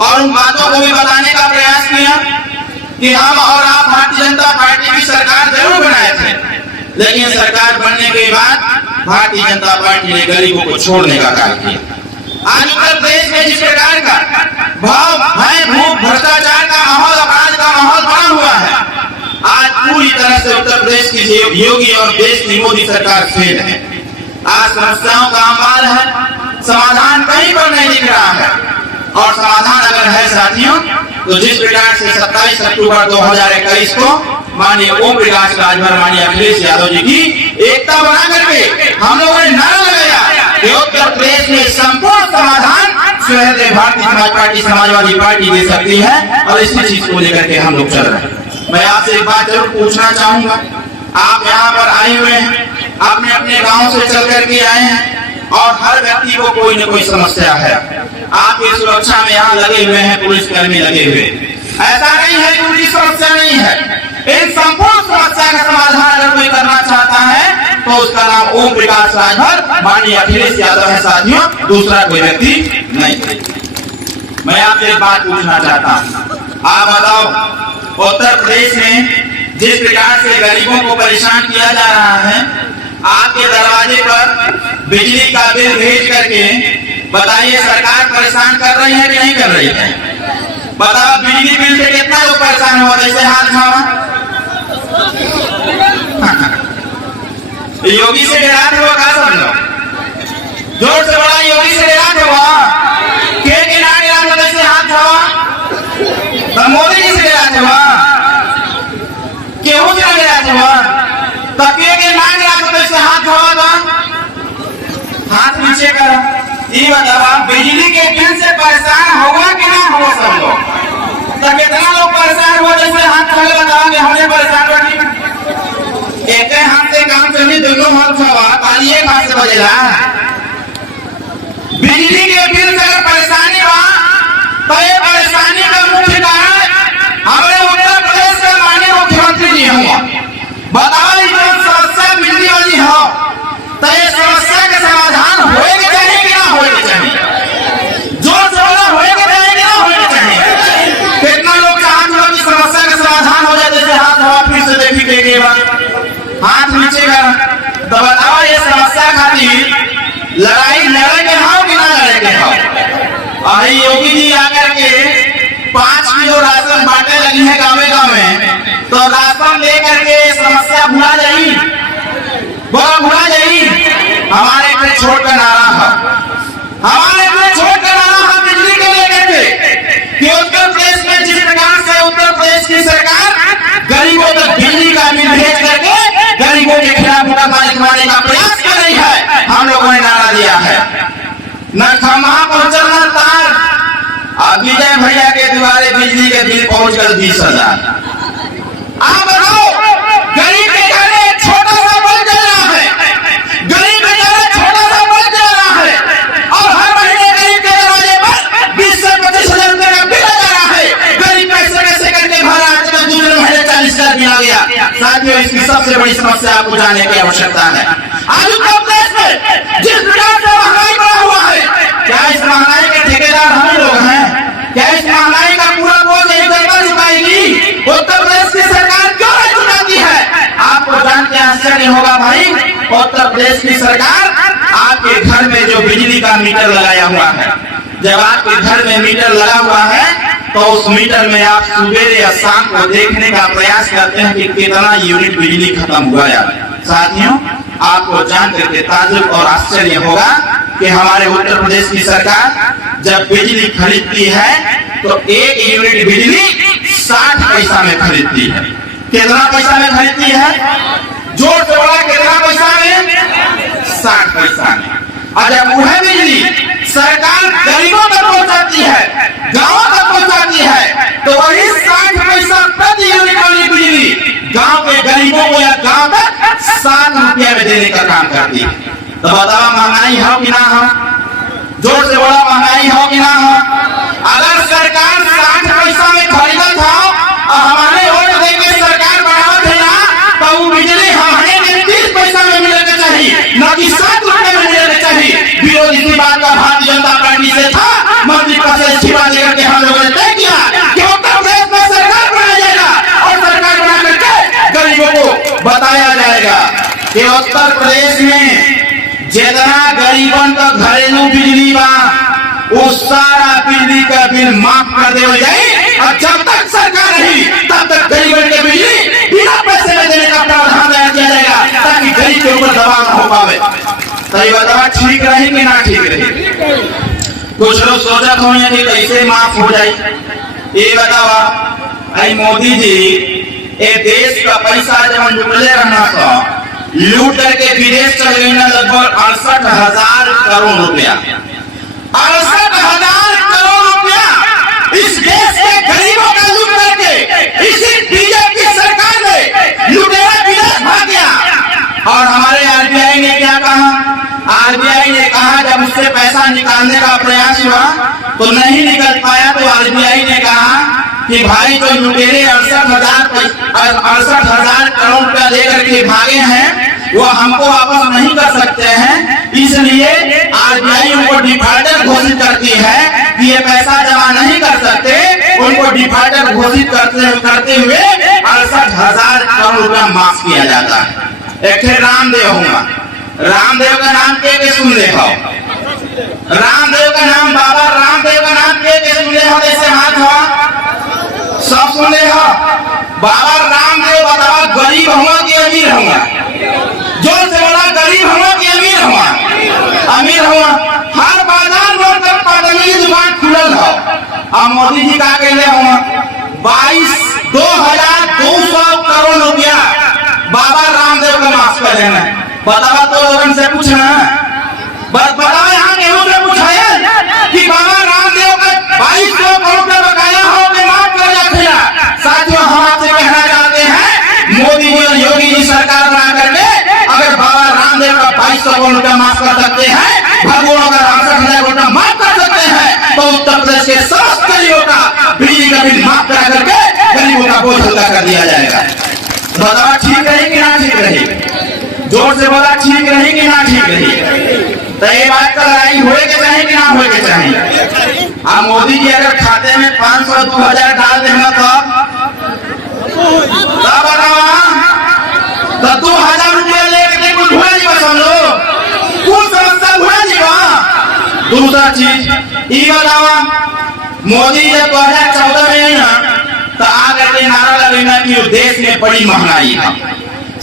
और उन बातों को भी बताने का प्रयास किया कि हम और आप भारतीय जनता पार्टी की सरकार जरूर बनाए थे, लेकिन सरकार बनने के बाद भारतीय जनता पार्टी ने गरीबों को छोड़ने का कार्य किया। आज उत्तर प्रदेश में जिस प्रकार का भाव भय भूख भ्रष्टाचार का माहौल, अपराध का माहौल बना हुआ है, आज पूरी तरह से उत्तर प्रदेश की योगी और देश की मोदी सरकार फेल है। आज समस्याओं का अंबार है, समाधान कहीं पर नहीं दिख रहा है। और समाधान अगर है साथियों, तो जिस प्रकार से 27 अक्टूबर 2021 को माननीय ओम प्रकाश राजभर, माननीय अखिलेश यादव जी की एकता बना करके हम लोगों ने नारा लगाया कि उत्तर प्रदेश में संपूर्ण समाधान स्वयं भारतीय समाज पार्टी, समाजवादी पार्टी दे सकती है, और इसी चीज को लेकर के हम लोग चल रहे हैं। मैं आपसे एक बात जरूर पूछना चाहूंगा, आप यहाँ पर आए हुए हैं, अपने अपने गांव से चल करके आए हैं, और हर व्यक्ति को कोई न कोई समस्या है। आपकी सुरक्षा में यहाँ लगे हुए हैं पुलिसकर्मी लगे हुए, ऐसा नहीं है कि उनकी समस्या नहीं है। इन संपूर्ण समस्या का समाधान अगर कोई करना चाहता है तो उसका नाम ओम प्रकाश राजभर, माननीय अखिलेश यादव है साथियों, दूसरा कोई व्यक्ति नहीं। मैं आपसे एक बात पूछना चाहता हूँ, आप बताओ उत्तर प्रदेश में जिस प्रकार से गरीबों को परेशान किया जा रहा है, आपके दरवाजे पर बिजली का बिल भेज करके बताइए सरकार परेशान कर रही है कि नहीं कर रही है? बताओ बिजली बिल से कितना लोग परेशान हुआ? जैसे हाथ खावा योगी से डराते हुआ कहा सब लोग जोर से बड़ा योगी से डराते हुआ के नाम डराते जैसे हाथ खावा, मोदी जी से डराते हुआ, केहू से डराते हुआ, तकिए के नाम डराते जैसे हाथ खावा, हाथ नीचे करो। ये बताओ बिजली के बिल से परेशान होगा कि ना होगा सब लोग? तो कितना लोग परेशान हुआ? जैसे हाथ खड़े बताओगे हमने परेशान रखी, एक हाथ से काम चली, दोनों हाथ छवा, ताली एक हाथ से बजेला। बिजली के बिल से अगर परेशानी हुआ तो ये परेशानी का मुख्य कारण हमारे उत्तर प्रदेश के माननीय मुख्यमंत्री जी होंगे। बताओ समस्या बिजली वाली हो तो ये समस्या का समाधान होएगा चाहिए कि ना होएगा चाहिए? जोर से बोला होएगा चाहिए कि ना होएगा चाहिए? कितना लोग चाहते हो कि समस्या का समाधान हो जाए? जैसे हाथ हवा फिर से देखी के हाथ नीचे कर, तो बताओ ये समस्या खातिर लड़ाई लड़ेंगे हो कि ना लड़ेंगे हो? अरे योगी जी आकर के 5 किलो राशन बांटने लगी है गाँव गाँव में, तो राशन लेकर के समस्या भुला जाएगी, बोला भुला जाएगी। हमारे पे छोड़ का नारा है, हमारे पे छोड़ का नारा है बिजली को लेकर के कि उत्तर प्रदेश में जिस प्रकार से उत्तर प्रदेश की सरकार गरीबों तक बिजली का बिल भेज करके गरीबों के खिलाफ मारने का प्रयास कर रही है, हम लोगों ने नारा दिया है न खम्हा पहुंचल न तार। विजय भैया के द्वारे बिजली के बिल पहुंच कर 20,000। आप बताओ गरीब के घर में छोटा सा बल्ब जल रहा है, गरीब के घर में छोटा सा बल्ब जल रहा है, और हर महीने गरीब के दरवाजे पर 20 से 25,000 रुपए का बिल आ रहा है। गरीब कैसे कैसे करके भरा है तो दूसरे महीने 40,000 दिया गया। साथियों इसकी सबसे बड़ी समस्या आपको जानने की आवश्यकता है। आज उत्तर प्रदेश में जिस प्रकार से महंगाई बढ़ा हुआ है, क्या इस महंगाई के ठेकेदार हम लोग हैं? क्या इस महंगाई का पूरा बोझ एक सरकार चुकाएगी? उत्तर प्रदेश की सरकार क्यों नहीं चुकाती है? आपको जान के आश्चर्य होगा भाई, उत्तर प्रदेश की सरकार आपके घर में जो बिजली का मीटर लगाया हुआ है, जब आपके घर में मीटर लगा हुआ है तो उस मीटर में आप सुबह या शाम को देखने का प्रयास करते हैं कि कितना यूनिट बिजली खत्म हुआ है। साथियों आपको जान करके ताज्जुब और आश्चर्य होगा कि हमारे उत्तर प्रदेश की सरकार जब बिजली खरीदती है तो 1 यूनिट बिजली 60 पैसा में खरीदती है। कितना पैसा में खरीदती है? जोर से बोला कितना पैसा में? 60 पैसा में। और जब वह बिजली सरकार गरीबों तक पहुंचाती है, गांवों तक पहुंचाती है, तो वही 60 पैसा प्रति यूनिट वाली बिजली गांव के गरीबों को या गांव तक 7 रुपया में देने का काम करती है। तो बताओ महंगाई हो कि ना हो? जोर से बोला महंगाई हो कि ना हो? अगर सरकार 60 पैसा में खरीदत हो और हमारे वोट देके सरकार बढ़ावत है ना, तो वो बिजली हमें 30 पैसा में मिलना चाहिए, न कि 7 रुपए में मिलना चाहिए। विरोध इसी बात का भारतीय जनता पार्टी से था, मंत्री पद से इस्तीफा देकर के हम लोग उत्तर प्रदेश में जितना गरीबन का घरेलू बिजली बा वो सारा बिजली का बिल माफ कर दे जाए। और जब तक सरकार रही तब तक गरीबन के बिजली बिना पैसे में देने का प्रावधान किया जाएगा ताकि गरीब के ऊपर दबाव न हो पावे। तो ये बताओ ठीक रही कि ना ठीक रही? कुछ लोग सोचत होंगे कि कैसे माफ हो जाए। ये बताओ आई मोदी जी ये देश का पैसा जब लुटले रहना था लूट करके विदेश चल गई ना लगभग 68,000 करोड़ रुपया। 68,000 करोड़ रुपया इस देश के गरीबों का लूट करके इसी बीजेपी सरकार ने लुटेरा विदेश भाग गया। और हमारे आरबीआई ने क्या कहा? आरबीआई ने कहा जब उससे पैसा निकालने का प्रयास हुआ तो नहीं निकल पाया तो आरबीआई ने कहा कि भाई जो लुटेरे 68,000 करोड़ रुपया लेकर के भागे हैं वो हमको वापस नहीं कर सकते हैं, इसलिए आरबीआई उनको डिफॉल्टर घोषित करती है कि ये पैसा जमा नहीं कर सकते। उनको डिफॉल्टर घोषित करते हुए 68,000 करोड़ रुपया माफ किया जाता है। एक रामदेव होगा, रामदेव का नाम के सुन ले हो, रामदेव का नाम बाबा रामदेव का नाम के सुन ले हो, जैसे हाथ हो सब सुन ले हो। बाबा रामदेव बतावा गरीब हुआ कि अमीर हुआ? जोर से बोला गरीब हुआ कि अमीर हुआ? अमीर हुआ। हर बाजार में तक पादमी की दुकान खुलल हो। अब मोदी जी का कहले हुआ 2,200 करोड़ रुपया बाबा रामदेव को माफ कर देना। बतावा तो लोगों से पूछना, बताओ यहाँ केहू से पूछा कि बाबा रामदेव का 2,200 करोड़ का बकाया हो के माफ कर दिया। साथियों हम आपसे कहना चाहते हैं मोदी जी और योगी जी सरकार बना करके अगर बाबा रामदेव का 2,200 करोड़ रुपया माफ कर सकते हैं, भगवानों का 68,000 रुपया माफ कर सकते हैं, तो उत्तर प्रदेश के समस्त गरीबों का बिजली का बिल माफ करा करके गरीबों का बोझ हल्का कर दिया जाएगा। बताओ ठीक रही कि ना ठीक रही? जोर से बोला ठीक रही कि ना ठीक रही? तो ये बात का लड़ाई होए के चाहिए कि ना होए के चाहिए? अब मोदी जी अगर खाते में 500 2,000 डाल देना तो बताओ 2,000 रुपया लेके कुछ हुआ नहीं बस हम लोग कुछ समस्या हुआ नहीं वहाँ। दूसरा चीज ये बतावा मोदी जब 2014 में आई ना तो आकर के नारा लगेगा कि देश में बड़ी महंगाई है।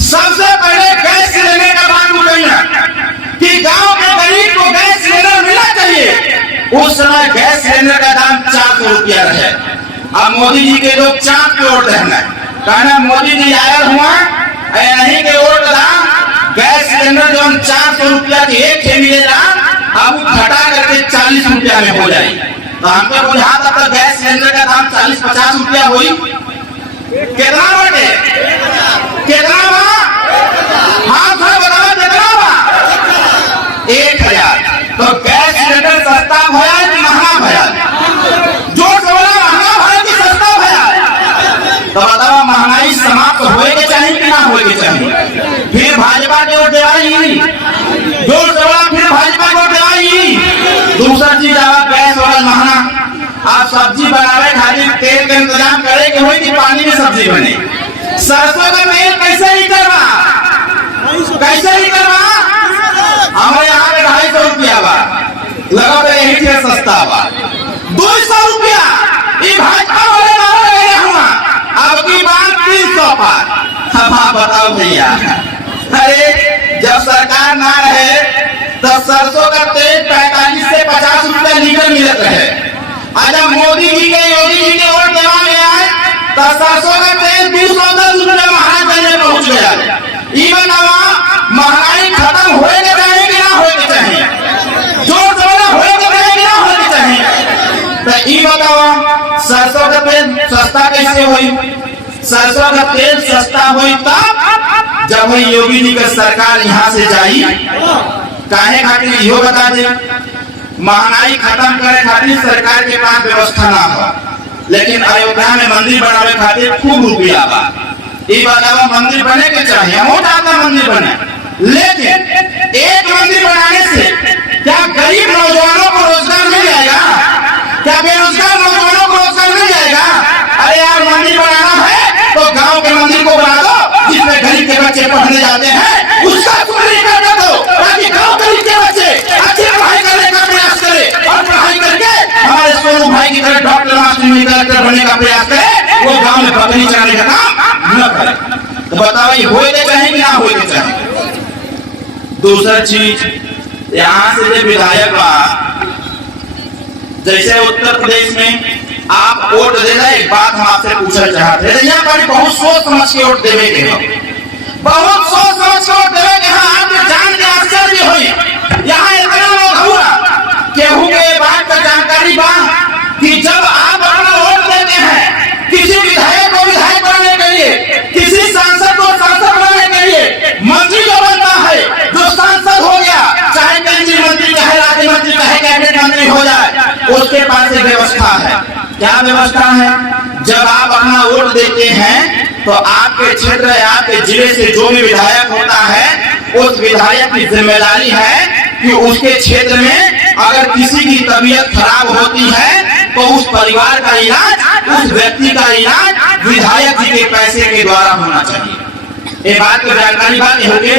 सबसे पहले गैस सिलेंडर का मांग उठाना कि गांव के गरीब को गैस सिलेंडर मिलना चाहिए। उस समय गैस सिलेंडर का दाम 400 रुपया रहे। अब मोदी जी के लोग चाप पे ओट रहना कहना मोदी जी आया हुआ नहीं के ओट दाम गैस सिलेंडर जो 400 रुपया के एक है मिलेगा अब घटा करके 40 रुपया में हो जाए। तो हमको बुझा तब तक गैस सिलेंडर का दाम 40-50 रुपया हुई। कितना बढ़े? कितना बा? हाँ सर बताओ कितना बा? 1,000। तो गैस सिलेंडर सस्ता भया कि महंगा भया? जो बोला महंगा भया कि सस्ता भया? तो बताओ महंगाई समाप्त होए के चाहिए कि ना होए के चाहिए? फिर भाजपा के वोट देवाई, जो बोला फिर भाजपा को देवाई। दूसरा चीज आवा गैस वाला महंगा। आप सब्जी बनावे खातिर तेल का इंतजाम करे कि होई कि पानी में सब्जी बने। सरसों का तेल कैसे लीटर बा? कैसे लीटर बा? हमारे यहाँ पे 250 रुपया बा, लगा तो यही से सस्ता बा 200 रुपया। ये भाजपा वाले नारा लगे हुआ अब की बात 300 पार। अब आप बताओ भैया, अरे जब सरकार ना रहे तो सरसों का तेल 45 से 50 रुपया लीटर मिलत रहे। जब मोदी जी के योगी जी के वोट देवा गया है तो सरसों का तेल 210 रुपया महाराज पहुंच गया। ये बतावा महंगाई खत्म होए के चाहिए कि ना होए के चाहिए? जोर से बोला होए के चाहिए कि ना होए के चाहिए? तो ये बतावा सरसों का तेल सस्ता कैसे हुई? सरसों का तेल सस्ता हुई तब जब योगी जी का सरकार यहाँ से जाई। काहे खातिर यो बता दे महंगाई खत्म करे खातिर सरकार के पास व्यवस्था ना हो, लेकिन अयोध्या में मंदिर बनावे खातिर खूब रुपया बा। ये बतावा मंदिर बने के चाहिए, हम चाहता मंदिर बने, लेकिन एक मंदिर बनाने से क्या गरीब नौजवानों को रोजगार मिल जाएगा? क्या बेरोजगार नौजवानों को रोजगार मिल जाएगा? अरे यार मंदिर बनाना है तो गांव के मंदिर को बना दो जिसमें गरीब के बच्चे पढ़ने जाते हैं, उसका कलेक्टर बनने का प्रयास करे, वो गांव में बकरी चराने का काम न करे। तो बताओ ये होने चाहे कि ना होने चाहे। दूसरा चीज, यहाँ से जो विधायक बा, जैसे उत्तर प्रदेश में आप वोट दे रहे, एक बात हम आपसे पूछना चाहते हैं, यहाँ पर बहुत सोच समझ के वोट देवे के हो, बहुत सोच समझ के वोट देवे के। हाँ, आप जान के आश्चर्य हुई, यहाँ इतना लोग हुआ केहू के बात का जानकारी बा कि जब आप अपना वोट देते हैं किसी विधायक को विधायक बनाने के लिए, किसी सांसद को सांसद बनाने के लिए, मंत्री जो बनता है, जो सांसद हो गया, चाहे केंद्रीय मंत्री, चाहे राज्य मंत्री, चाहे कैबिनेट मंत्री हो जाए, उसके पास एक व्यवस्था है। क्या व्यवस्था है? जब आप अपना वोट देते हैं तो आपके क्षेत्र, आपके जिले से जो भी विधायक होता है, उस विधायक की जिम्मेदारी है कि उसके क्षेत्र में अगर किसी की तबीयत खराब होती है तो उस परिवार का इलाज, उस व्यक्ति का इलाज विधायक जी के पैसे के द्वारा होना चाहिए। ये बात की जानकारी बात होगी,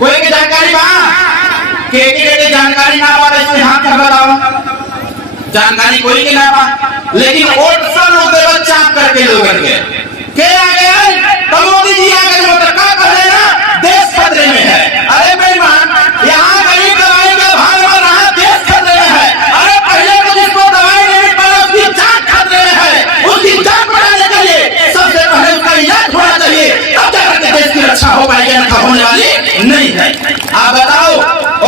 कोई की जानकारी बा के जानकारी ना बा, इसमें हाथ में बताओ, जानकारी कोई के ना बा, लेकिन वोट सब लोग दे बच्चा करके लोगन के आ गए, तो मोदी जी आ गए, मतलब क्या कर रहे हैं, देश खतरे में है। अरे बेईमान, यहाँ गरीब दवाई का भाव बढ़ रहा है, देश खतरे में है। अरे पहले तो जिसको दवाई नहीं पड़ा उसकी जान खतरे में है, उसकी जान बढ़ाने के लिए सबसे पहले उसका इलाज होना चाहिए, तब जाकर देश की रक्षा हो पाएगी, रक्षा होने वाली नहीं है। आप बताओ,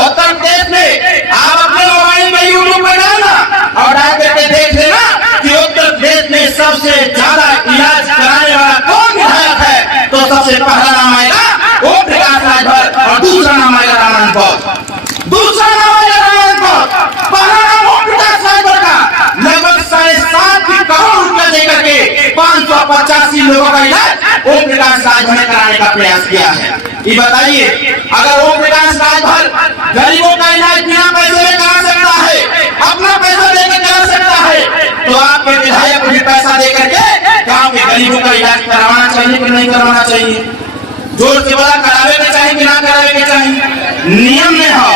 उत्तर प्रदेश में आप अपने मोबाइल में यूट्यूब पर डालना और डाल करके देख लेना कि उत्तर प्रदेश में सबसे ज्यादा इलाज कराने वाला कौन विधायक है, तो सबसे पहला नाम आएगा ओम प्रकाश राजभर और दूसरा नाम आएगा रामानंद पॉल, दूसरा नाम आएगा रामानंद पॉल, पहला नाम ओम प्रकाश राजभर का लगभग 7.5 करोड़ रुपया देकर के 585 लोगों का इलाज ओम प्रकाश राजभर ने कराने का प्रयास किया है। ये बताइए, अगर ओम प्रकाश राजभर गरीबों का इलाज बिना पैसे में करा सकता है, अपना पैसा देकर करा सकता है, तो आपके विधायक को भी पैसा देकर के गांव के गरीबों का इलाज करवाना चाहिए कि नहीं करवाना चाहिए? जोर से बोला, करावे के चाहिए कि ना करावे के चाहिए? नियम में हो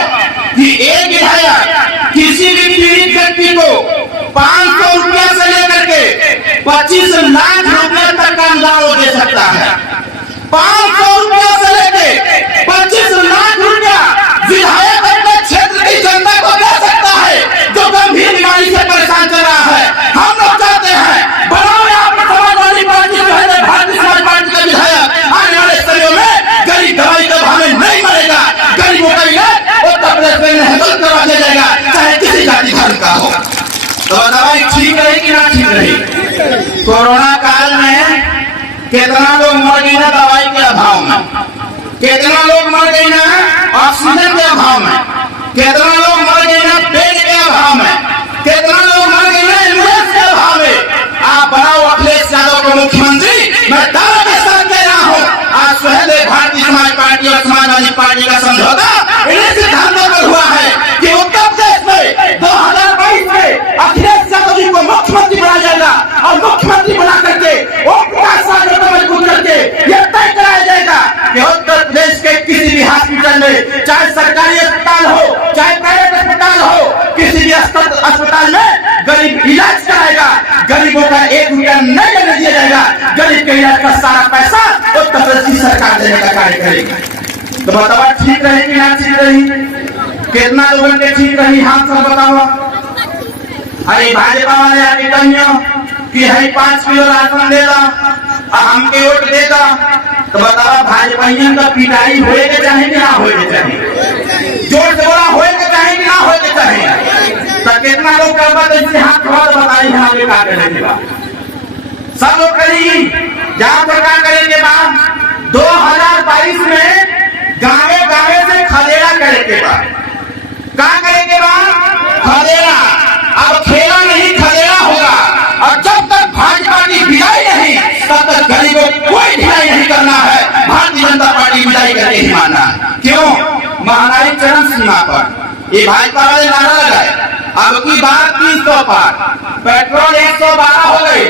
कि एक विधायक किसी भी पीड़ित व्यक्ति को 500 रुपया से लेकर के 25 लाख रुपए तक का अनुदान दे सकता है। 500 रुपया से लेके 25 लाख रुपया विधायक अपने क्षेत्र की जनता को दे सकता है जो गंभीर बीमारी से परेशान कर रहा है। हम लोग चाहते हैं बनाओ आपकी समाजवादी पार्टी जो है, भारतीय समाज पार्टी का विधायक आने वाले समय में गरीब दवाई का भाव में नहीं मरेगा, गरीबों का इलाज उत्तर प्रदेश में महसूस करवा दिया जाएगा, चाहे किसी जाति धर्म का हो। तो दवाई ठीक रही कि ना ठीक रही? कोरोना काल में कितना लोग मर गए ना दवाई के अभाव में, कितना लोग मर गए ना ऑक्सीजन के अभाव में, कितना लोग मर गए ना बेड के अभाव में, कितना लोग मर गए ना एम्बुलेंस के अभाव में। आप बनाओ अखिलेश यादव को मुख्यमंत्री, मैं दावा के साथ कह रहा हूँ, आज पहले भारतीय समाज पार्टी और समाजवादी पार्टी का समझौता इन्हीं सिद्धांतों पर हुआ है कि उत्तर प्रदेश में 2022 में अखिलेश यादव जी को मुख्यमंत्री बनाया जाएगा और मुख्यमंत्री बना करके ओम प्रकाश राजभर को मजबूत करके यह तय कराया जाएगा कि उत्तर प्रदेश के किसी भी हॉस्पिटल में, चाहे सरकारी अस्पताल हो चाहे प्राइवेट अस्पताल हो, किसी भी अस्पताल में गरीब इलाज कराएगा, गरीबों का 1 रुपया नहीं लेने दिया जाएगा, गरीब के इलाज का सारा पैसा उत्तर प्रदेश की सरकार देने का कार्य करेगी। तो बताओ ठीक रही कि ना ठीक रही? कितना लोगों के ठीक रही हाथ से बताओ? अरे भाजपा वाले आगे कहियो कि है 5 किलो राशन दे दो और हमके वोट दे दो, तो बताओ भाजपाइयन का पिटाई होए के चाहे कि ना होए के चाहिए? जोर से बोला, होए के चाहे कि ना होए के चाहिए? तो कितना लोग करवा तो इससे हाथ बहुत बताई है आगे का करने के बाद सब लोग करेगी। जहाँ पर क्या करेंगे बाद 2022 में गाँवे गाँवे से खदेड़ा करे के बाद क्या करेंगे बाद खदेड़ा। अब खेला नहीं खदेड़ा होगा और जब तक भाजपा की विदाई नहीं तब तक गरीबों को कोई ढिलाई नहीं करना है। भारतीय जनता पार्टी विदाई करके ही मानना है। क्यों? महंगाई चरम सीमा पर। ये भाजपा वाले नारा लगाए, अब की बात 300 पार, पेट्रोल 112 हो गई।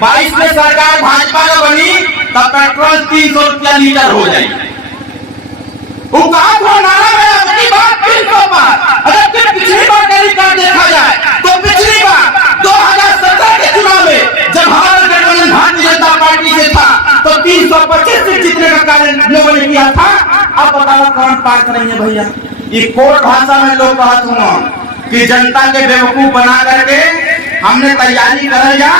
22 में सरकार भाजपा का बनी तब पेट्रोल 300 रुपया लीटर हो जाएगी। नारा में अब की बात 300 पार। अगर पिछली बार का रिकॉर्ड देखा जाए तो पिछली बार 2017 के नहीं है भैया। ये कोर्ट भाषा में लोग कहत हुआ कि जनता के बेवकूफ बना करके हमने तैयारी कर जा,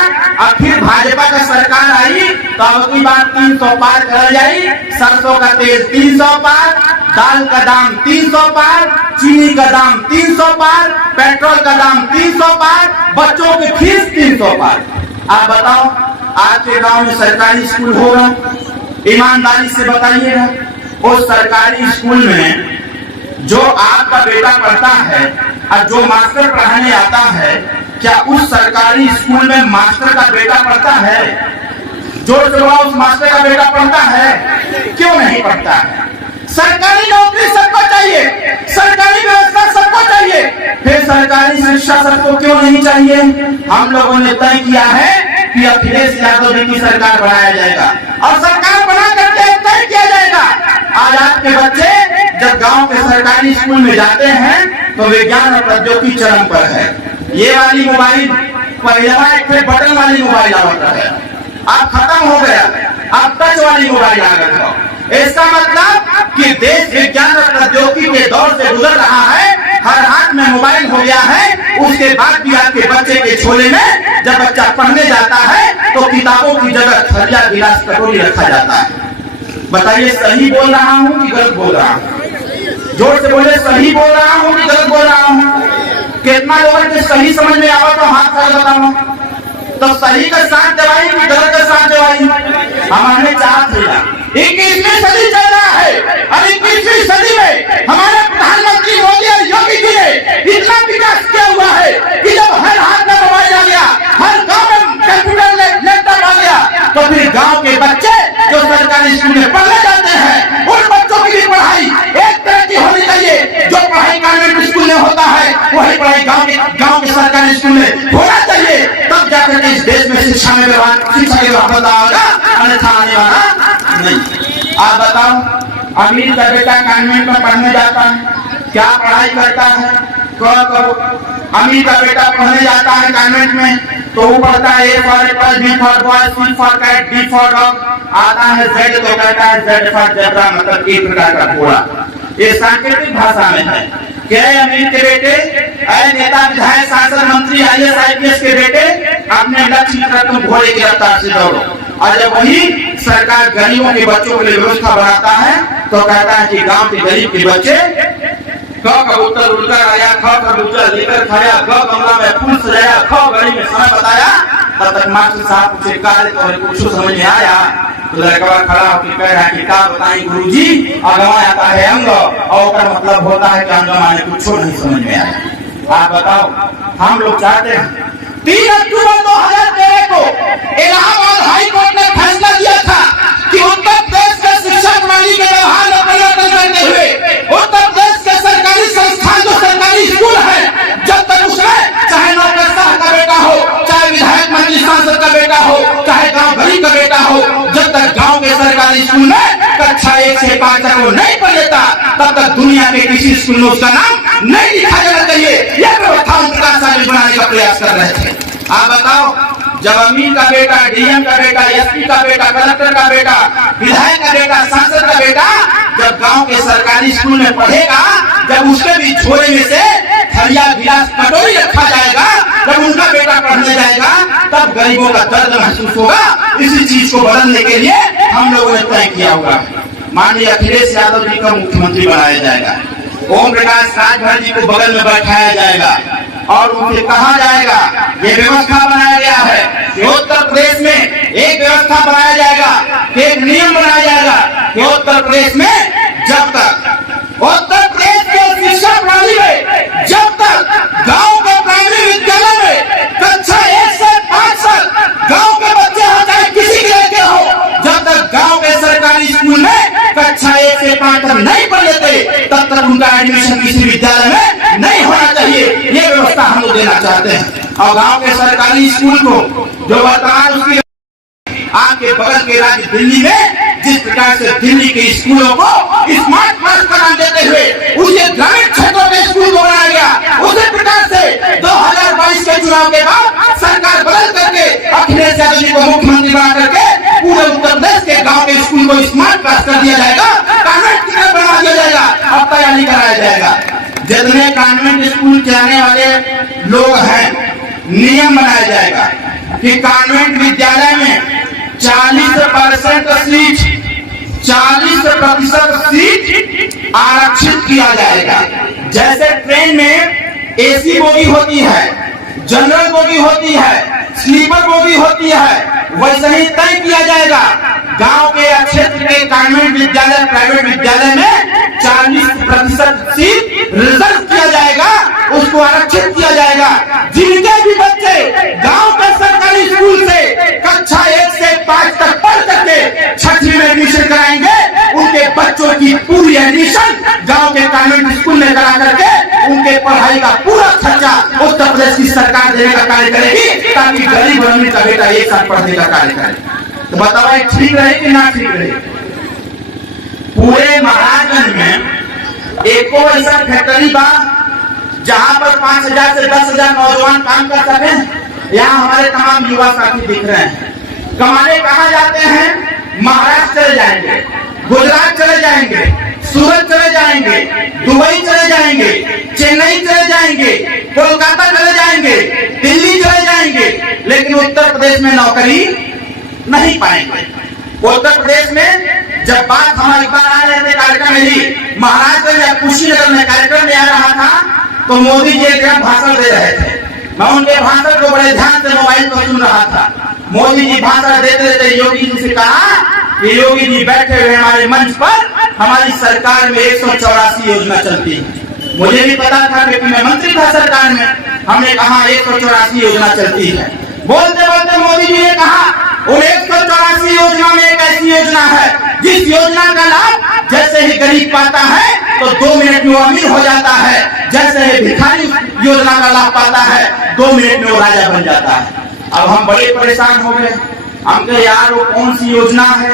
और फिर भाजपा का सरकार आई तो अब की बात 300 पार कर जाई। सरसों का तेल 300 पार, दाल का दाम 300 पार, चीनी का दाम 300 पार, पेट्रोल का दाम 300 पार, बच्चों की फीस 300 पार। आप बताओ आज के गांव में सरकारी स्कूल होगा? ईमानदारी से बताइएगा। उस सरकारी स्कूल में जो आपका बेटा पढ़ता है और जो मास्टर पढ़ाने आता है, क्या उस सरकारी स्कूल में मास्टर का बेटा पढ़ता है? जोर से बोला, उस मास्टर का बेटा पढ़ता है? क्यों नहीं पढ़ता है? सरकारी नौकरी सबको चाहिए, सरकारी व्यवस्था सबको चाहिए, फिर सरकारी शिक्षा सबको क्यों नहीं चाहिए? हम लोगों ने तय किया है कि अखिलेश यादव जी की सरकार बनाया जाएगा और सरकार बना करके तय किया जाएगा। आज आपके बच्चे जब गांव के सरकारी स्कूल में जाते हैं तो विज्ञान और प्रौद्योगिकी चरम पर है। ये वाली मोबाइल पहला एक बटन वाली मोबाइल आवता है, अब खत्म हो गया, अब टच वाली मोबाइल आ गई हो। इसका मतलब कि देश विज्ञान और प्रौद्योगिकी के दौर से गुजर रहा है, हर हाथ में मोबाइल हो गया है। उसके बाद भी आपके बच्चे के झोले में जब बच्चा पढ़ने जाता है तो किताबों की जगह थरिया गिलास कटोरी रखा जाता है। बताइए सही बोल रहा हूँ कि गलत बोल रहा हूँ? जोर से बोले, सही बोल रहा हूँ कि गलत बोल रहा हूँ? कितना लोगों के सही समझ में आवा तो हाथ खड़ा बताओ। तो सही का साथ दवाई कि गलत का साथ दवाई? हमारे चाहत है 21वीं सदी चल रहा है और 21वीं सदी में हमारे प्रधानमंत्री मोदी और योगी जी ने इतना विकास किया हुआ है कि जब हर हाथ में मोबाइल आ गया, हर गांव में कंप्यूटर लैपटॉप आ गया, तो फिर गांव के बच्चे जो सरकारी स्कूल में पढ़ने जाते हैं उन बच्चों की भी पढ़ाई एक तरह की होनी चाहिए। जो पढ़ाई कॉन्वेंट स्कूल में होता है वही पढ़ाई गांव के सरकारी स्कूल में होना चाहिए, तब जाकर इस देश में शिक्षा में शिक्षा के वापस आएगा, अन्यथा आने वाला नहीं। आप बताओ, अमीर का बेटा कॉन्वेंट में पढ़ने जाता है, क्या पढ़ाई करता है? कहो अमीर का बेटा पढ़ने जाता है कॉन्वेंट में तो वो पढ़ता है A for apple, B for boy, C for cat, D for dog, आता है Z तो कहता है Z फॉर ज़ेब्रा, मतलब एक प्रकार का घोड़ा। ये सांकेतिक भाषा में है। क्या अमीर के बेटे, अरे नेता, विधायक, सांसद, मंत्री, IAS IPS के बेटे अपने लक्ष्य की तरफ तुम घोड़े की रफ्तार से दौड़ो, और जब वही सरकार गरीबों के बच्चों के लिए व्यवस्था बनाता है तो कहता है कि गांव के गरीब के बच्चे क कबूतर उड़कर आया, ख कबूतर लेकर खाया, ग कमरा में फूल सजाया, ख गली में समय बताया। तब तक मास्टर साहब पूछे काले तो कुछ समझ में आया? तो लड़का खड़ा होकर कह रहा है कि क्या बताएं गुरुजी, अगवा आता है अंग और मतलब होता है कि अंग माने कुछ नहीं समझ में आया। आप बताओ, हम लोग चाहते हैं 3 अक्टूबर 2013 को इलाहाबाद हाई कोर्ट ने फैसला दिया था कि उत्तर प्रदेश के शिक्षा प्रणाली के व्यवहार में परिवर्तन करते हुए उत्तर प्रदेश के सरकारी संस्थान जो सरकारी स्कूल है, जब तक उसमें चाहे नौकरशाह का बेटा हो, चाहे विधायक मंत्री सांसद का बेटा हो, चाहे गांव भरी का बेटा हो, जब तक गांव के सरकारी स्कूल में कक्षा 1 से 5 तक वो नहीं पढ़ लेता, तब तक दुनिया के किसी स्कूल में उसका नाम नहीं लिखा जाना चाहिए। यह व्यवस्था उन प्रकाश साहब बनाने का प्रयास कर रहे थे। आप बताओ, जब अमीर का बेटा, DM का बेटा, SP का बेटा, कलेक्टर का बेटा, विधायक का बेटा, सांसद का बेटा जब गांव के सरकारी स्कूल में पढ़ेगा, जब उसके भी झोले में से थरिया गिलास कटोरी रखा जाएगा, जब उनका बेटा पढ़ने जाएगा, तब गरीबों का दर्द महसूस होगा। इसी चीज को बदलने के लिए हम लोगों ने तय किया होगा। माननीय अखिलेश यादव जी को मुख्यमंत्री बनाया जाएगा, ओम प्रकाश राजभर जी को बगल में बैठाया जाएगा और उनसे कहा जाएगा, ये व्यवस्था बनाया गया है कि उत्तर प्रदेश में एक व्यवस्था बनाया जाएगा, एक नियम बनाया जाएगा कि उत्तर प्रदेश में जब तक उत्तर प्रदेश के शिक्षा प्रणाली में जब तक गांव के प्राइमरी विद्यालय में कक्षा 1 से 5 तक गांव के बच्चे हो, चाहे किसी के लड़के हो, जब तक गांव के सरकारी स्कूल में कक्षा 1 से 5 तक नहीं पढ़ लेते, तब तक उनका एडमिशन किसी विद्यालय में नहीं होना चाहिए। ये व्यवस्था हम लोग देना चाहते हैं। और गांव के सरकारी स्कूल को जो वर्तमान उसकी आपके बगल के राज्य दिल्ली में जिस प्रकार से दिल्ली के स्कूलों को स्मार्ट क्लास का नाम देते हुए उसके ग्रामीण क्षेत्रों के स्कूल को बनाया गया, उसी प्रकार से 2022 के चुनाव के बाद सरकार बदल करके अखिलेश यादव जी को मुख्यमंत्री बना करके पूरे उत्तर प्रदेश के गाँव के स्कूल को स्मार्ट क्लास कर दिया जाएगा, कॉन्वेंट बनवा दिया जाएगा। अब जाएगा। जितने कॉन्वेंट स्कूल के आने वाले लोग हैं, नियम बनाया जाएगा कि कॉन्वेंट विद्यालय में 40% सीट आरक्षित किया जाएगा। जैसे ट्रेन में एसी बोगी होती है, जनरल बोगी होती है, स्लीपर बोगी होती है, वैसे ही तय किया जाएगा। गांव के या क्षेत्र के कॉन्वेंट विद्यालय, प्राइवेट विद्यालय में 40% सीट रिजर्व किया जाएगा, उसको आरक्षित किया जाएगा। जिनके भी बच्चे गांव के सरकारी स्कूल से कक्षा 1 से 5 तक पढ़ करके 6वीं में एडमिशन कराएंगे, उनके बच्चों की पूरी एडमिशन गांव के कॉन्वेंट स्कूल में करा करके उनके पढ़ाई का पूरा खर्चा उत्तर प्रदेश की सरकार देने का कार्य करेगी, ताकि गरीब अमीर का बेटा एक साथ पढ़ने का कार्य करे। तो बताओ ठीक रहे कि ना ठीक रहे? पूरे महाराजगंज में एको ऐसा फैक्ट्री बा जहां पर 5,000 से 10,000 नौजवान काम कर सके? यहाँ हमारे तमाम युवा साथी दिख रहे हैं। कमाने कहाँ जाते हैं? महाराष्ट्र चले जाएंगे, गुजरात चले जाएंगे, सूरत चले जाएंगे, दुबई चले जाएंगे, चेन्नई चले जाएंगे, कोलकाता चले जाएंगे, दिल्ली चले जाएंगे, लेकिन उत्तर प्रदेश में नौकरी नहीं पाएंगे। उत्तर प्रदेश में जब बात हमारी बार आ रहे थे कार्यक्रम में ही, महाराष्ट्र या कुशीनगर में कार्यक्रम में आ रहा था, तो मोदी जी एक भाषण दे रहे थे। मैं उनके भाषण को बड़े ध्यान से मोबाइल पर सुन रहा था। मोदी जी भाषण देते देते योगी जी से कहा कि योगी जी बैठे हुए हमारे मंच पर, हमारी सरकार में 184 योजना चलती है। मुझे भी पता था क्योंकि मैं मंत्री था सरकार में। हमने कहा 184 योजना चलती है। बोलते बोलते मोदी जी ने कहा उन 184 योजना में एक ऐसी योजना है जिस योजना का लाभ जैसे ही गरीब पाता है तो 2 मिनट में वो अमीर हो जाता है, जैसे ही भिखारी योजना का लाभ पाता है 2 मिनट में वो राजा बन जाता है। अब हम बड़े परेशान हो गए। हम कहे यार वो कौन सी योजना है,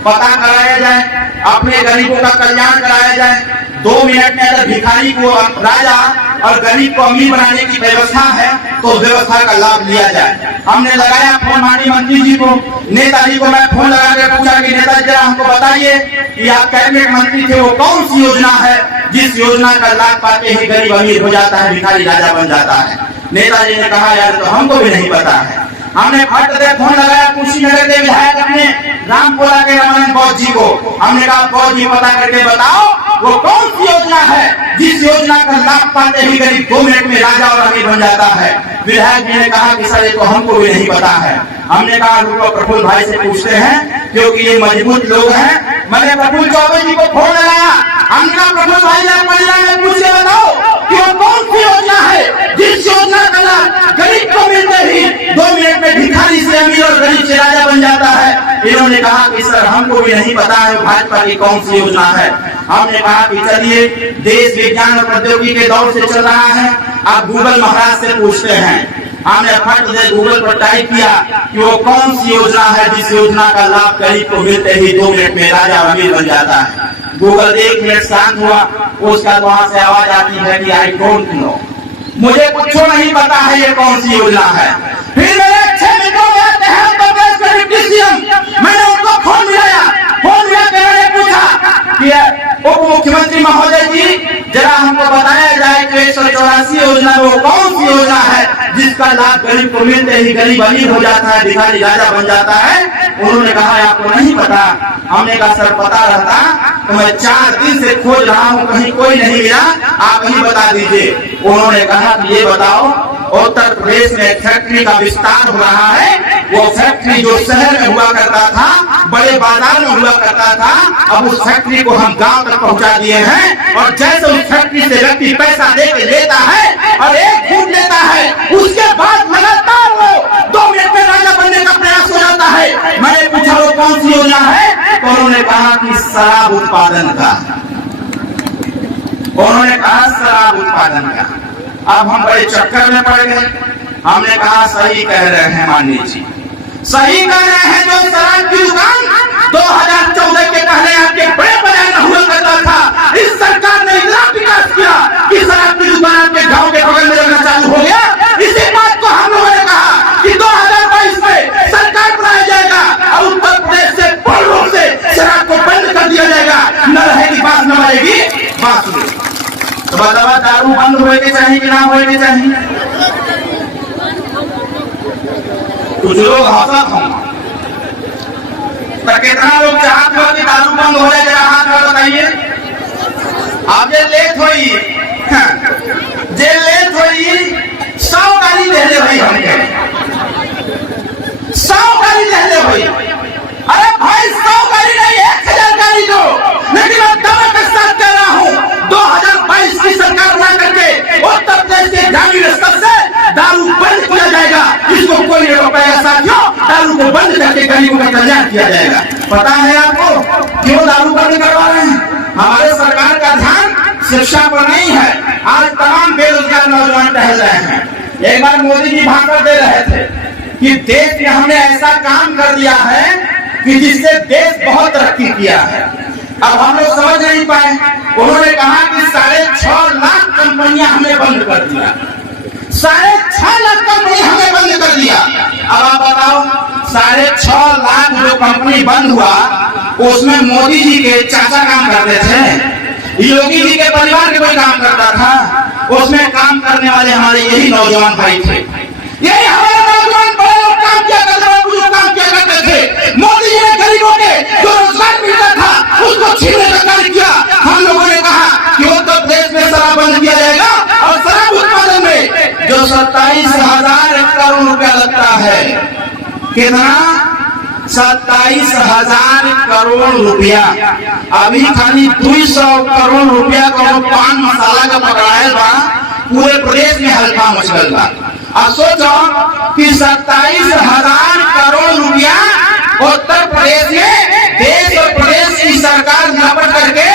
पता कराया जाए, अपने गरीबों का कल्याण कराया जाए। 2 मिनट में अगर भिखारी को राजा और गरीब को अमीर बनाने की व्यवस्था है तो व्यवस्था का लाभ लिया जाए। हमने लगाया फोन माननीय मंत्री जी को, नेताजी को मैं फोन लगा कर पूछा कि नेताजी जरा हमको बताइए कि आप कैबिनेट मंत्री थे, वो कौन सी योजना है जिस योजना का लाभ पाते ही गरीब अमीर हो जाता है, भिखारी राजा बन जाता है? नेताजी ने कहा यार तो हमको भी नहीं पता है। हमने फट से फोन लगाया कुशीनगर के विधायक अपने रामपुरा के रमन बौद्ध जी को। हमने कहा बौद्ध जी पता करके बताओ वो कौन सी योजना है जिस योजना का लाभ पाते ही गरीब 2 मिनट में राजा और अमीर बन जाता है? विधायक जी ने कहा कि सर ये तो हमको भी नहीं पता है। हमने कहा रुको प्रफुल्ल भाई से पूछते हैं क्योंकि ये मजबूत लोग हैं। मैंने प्रफुल्ल चौबे जी को फोन लगाया। हमने कहा प्रफुल्ल भाई आप महिला में पूछ के बताओ कि वो कौन सी योजना है जिस योजना का लाभ गरीब को मिलते ही 2 मिनट में भिखारी से अमीर और गरीब से राजा बन जाता है? इन्होंने कहा कि सर हमको भी नहीं पता है भाजपा की कौन सी योजना है। हमने कहा कि चलिए देश विज्ञान और प्रौद्योगिकी के दौर से चल रहा है, आप गूगल महाराज से पूछते हैं। हमने फट से गूगल पर टाइप किया कि वो कौन सी योजना है जिस योजना का लाभ गरीब को मिलते ही 2 मिनट में राजा और अमीर बन जाता है। गूगल 1 मिनट शांत हुआ, उसका वहां से आवाज आती है कि आई डोंट नो, मुझे कुछ नहीं पता है ये कौन सी योजना है। फिर मेरे 6 मित्रों आते हैं उत्तर प्रदेश के डिप्टी सीएम, मैंने उनको फोन मिलाया के मैंने पूछा कि उप मुख्यमंत्री महोदय जी जरा हमको बताया जाए कि 184 योजना वो कौन सी योजना है जिसका लाभ गरीब को मिलते ही गरीब अमीर हो जाता है, भिखारी राजा बन जाता है? उन्होंने कहा आपको नहीं पता। हमने कहा सर पता रहता तो मैं 4 दिन से खोज रहा हूँ, कहीं कोई नहीं मिला, आप ही बता दीजिए। उन्होंने कहा कि ये बताओ उत्तर प्रदेश में फैक्ट्री का विस्तार हो रहा है, वो फैक्ट्री जो शहर में हुआ करता था, बड़े बाजार में हुआ करता था, अब उस फैक्ट्री को हम गांव तक पहुंचा दिए हैं। और जैसे उस फैक्ट्री से व्यक्ति पैसा दे के लेता है और 1 फूट लेता है, उसके बाद लगातार वो 2 मिनट में राजा बनने का प्रयास हो जाता है। मैंने पूछा वो कौन सी योजना है, तो उन्होंने कहा कि शराब उत्पादन का। उन्होंने कहा शराब उत्पादन का। अब हम बड़े चक्कर में पड़ गए। हमने कहा सही कह रहे हैं माननीय जी, सही कह रहे हैं। जो शराब की दुकान 2014 के पहले आपके बड़े बाजार में हुआ करता था, इस सरकार ने इतना विकास किया कि शराब की दुकान आपके गांव के बगल में लगना चालू हो गया। इसी बात को हम लोगों ने कहा कि 2022 में सरकार बनाया जाएगा और उत्तर प्रदेश से पूर्ण रूप से शराब को बंद कर दिया जाएगा। न रहेगी बात, न मरेगी बात। चाहिए कि ना होए के चाहिए? कुछ लोग हंसत हों, तो कितना लोग चाहते हो कि दारू बंद हो जाए? जरा हाथ में बताइए। अब जे लेट होई, जे लेट होई 100 गाली दे दे भाई, हमके 100 गाली दे दे भाई। अरे भाई 100 गाली नहीं, 1000 गाली दो, लेकिन मैं दावा के साथ कह रहा हूँ 2022 की सरकार ना करके उत्तर प्रदेश के ग्रामीण स्तर से दारू बंद किया जाएगा। इसको कोई नहीं रोकेगा साथियों, दारू को बंद करके गरीबों का कल्याण किया जाएगा। पता है आपको क्यों दारू बंद करवा रहे हैं? हमारे सरकार का ध्यान शिक्षा पर नहीं है। आज तमाम बेरोजगार नौजवान टहल रहे हैं। एक बार मोदी जी भाषण दे रहे थे कि देश में हमने ऐसा काम कर दिया है कि जिससे देश बहुत तरक्की किया है। अब हम लोग समझ नहीं पाए। उन्होंने कहा कि 6.5 लाख कंपनियां हमने बंद कर दिया, 6.5 लाख कंपनी हमने बंद कर दिया। अब आप बताओ 6.5 लाख जो कंपनी बंद हुआ उसमें मोदी जी के चाचा काम करते थे, योगी जी के परिवार के कोई काम करता था? उसमें काम करने वाले हमारे यही नौजवान भाई थे, यही हमारे नौजवान बड़े लोग काम किया करते थे, बुजुर्ग काम किया करते थे। मोदी जी ने गरीबों के जो रोजगार मिलता था उसको छीनने का कार्य किया। हम लोगों ने कहा कि उत्तर प्रदेश में शराब बंद किया जाएगा और शराब उत्पादन में जो 27,000 करोड़ रुपया लगता है, कितना? 27,000 करोड़ रुपया। अभी खाली 200 करोड़ रुपया का पान मसाला का पकड़ायल बा, पूरे प्रदेश में हल्का मचल बा। अब सोचो कि 27,000 करोड़ रुपया उत्तर प्रदेश में देश और प्रदेश की सरकार निपट करके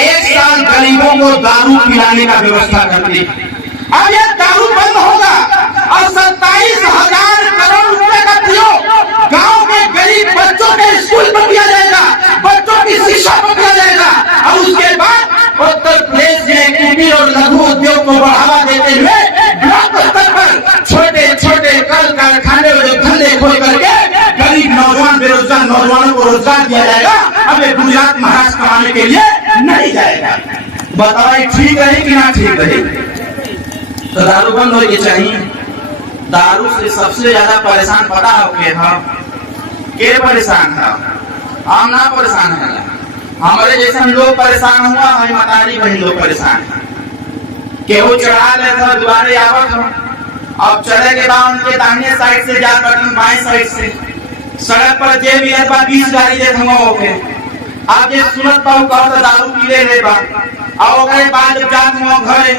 1 साल गरीबों को दारू पिलाने का व्यवस्था करती। अब यह दारू बंद होगा और 27,000 करोड़ रुपए का प्रयोग गांव के गरीब बच्चों के स्कूल पर किया जाएगा, बच्चों की शिक्षा पर किया जाएगा। और उसके बाद उत्तर प्रदेश में कुटीर और लघु उद्योग को बढ़ावा देते हुए ब्लॉक स्तर पर छोटे छोटे कल कारखाने और धंधे खोल करके गरीब नौजवान बेरोजगार नौजवानों को रोजगार दिया जाएगा। अब ये गुजरात महाराष्ट्र कमाने के लिए नहीं जाएगा। बताओ ठीक रही कि ना ठीक रही? तो दारू बंद होनी चाहिए। दारू से सबसे ज्यादा परेशान पता हो के परेशान है? हम ना परेशान है, हमारे जैसे लोग परेशान हुआ, हमारी मतारी बहन लोग परेशान है। केहू चढ़ा ले था दोबारे आवत हो, अब चले के बाद उनके दाहिने साइड से जा बटन बाएं साइड से सड़क पर जे भी है 20 गाड़ी दे धुआं हो के आप ये सुनत पाऊ कहता दारू पी ले बा। और ओकरे बाद जब जात हुआ घरे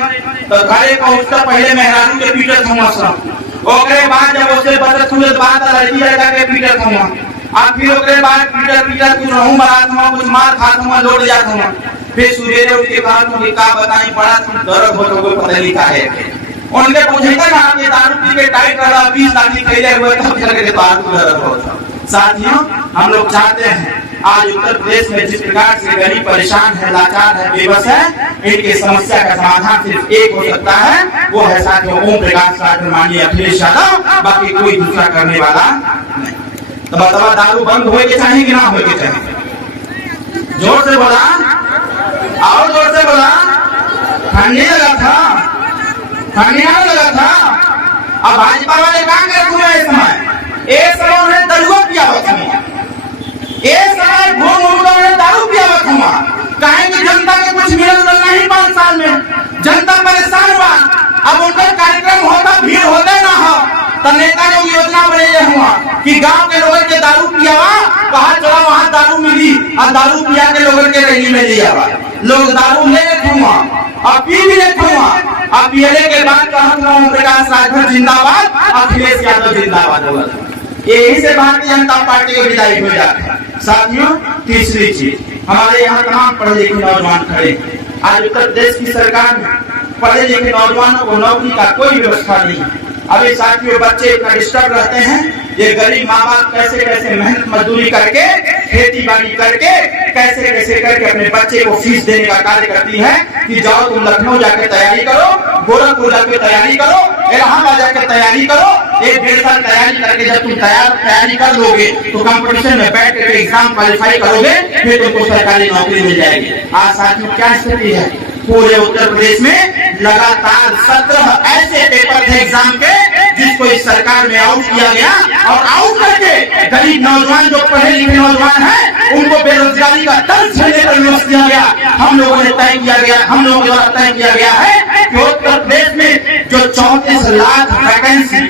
तो घरे पहुंचता पहले मेहरारू के पीटत हुआ सब, ओकरे बाद जब उससे बचत हुए बात लड़की लड़का के पीटत हुआ, अब फिर ओकरे बाद पीटर कुछ रहूं बरात हुआ, कुछ मार खात हुआ, लौट जात हुआ। फिर सवेरे उठ के कहा तुम का बताई बड़ा तुम दर्द हो तो पता लिखा है। उनके पूछे था ना कि दारू पी के टाइट रहा 20 लाठी कैले हुए तब करके दारू दर्द होता। साथियों हम लोग चाहते हैं आज उत्तर प्रदेश में जिस प्रकार से गरीब परेशान है, लाचार है, बेबस है, इनकी समस्या का समाधान सिर्फ एक हो सकता है, वो है साथियों ओम प्रकाश राठौर माननीय अखिलेश यादव, बाकी कोई दूसरा करने वाला नहीं। तो बताओ दारू बंद होए के चाहिए कि ना होए के चाहिए? जोर से बोला और जोर से बोला। ठंडी लगा था, ठंडी लगा था। अब भाजपा वाले क्या करते हुए इस समय एक समय उन्हें दरुआ पियावत हुआ, एक समय घूम घूम कर उन्हें दारू पियावत हुआ। कहेंगे जनता के कुछ मिलल नहीं 5 साल में, जनता परेशान हुआ। अब उनका कार्यक्रम होता भीड़ होता ना हो तो नेता लोग योजना बने हुआ कि गांव के लोगों के दारू पियावा, कहा चला वहां दारू मिली और दारू पिया के लोगों के रैली में लिया लोग दारू ले हुआ और पी भी ले हुआ। अब पीने के बाद कहा ओम प्रकाश राठौर जिंदाबाद, अखिलेश यादव जिंदाबाद होगा। यही से भारतीय जनता पार्टी की विदाई हो जाती है। साथियों तीसरी चीज, हमारे यहाँ तमाम पढ़े लिखे नौजवान खड़े। आज उत्तर प्रदेश की सरकार में पढ़े लिखे नौजवानों को नौकरी का कोई व्यवस्था नहीं। अभी साथियों बच्चे इतना डिस्टर्ब रहते हैं, ये गरीब माँ बाप कैसे कैसे मेहनत मजदूरी करके खेती बाड़ी करके कैसे कैसे करके अपने बच्चे को फीस देने का कार्य करती है कि जाओ तुम लखनऊ जाके तैयारी करो, गोरखपुर जाके तैयारी करो, इलाहाबाद जाके तैयारी करो। 1-1.5 साल तैयारी करके जब तुम तैयारी कर लोगे तो कंपटीशन में बैठ के एग्जाम क्वालिफाई करोगे, फिर तुमको सरकारी नौकरी मिल जाएगी। आज साथियों क्या स्थिति है पूरे उत्तर प्रदेश में लगातार 17 ऐसे पेपर थे एग्जाम के जिसको इस सरकार में आउट किया गया, और आउट करके गरीब नौजवान जो पढ़े लिखे नौजवान हैं उनको बेरोजगारी का दर्द झेलने पर विवश किया गया। हम लोगों ने तय किया गया, हम लोगों के द्वारा तय किया गया है कि उत्तर प्रदेश में जो 34 लाख वैकेंसी,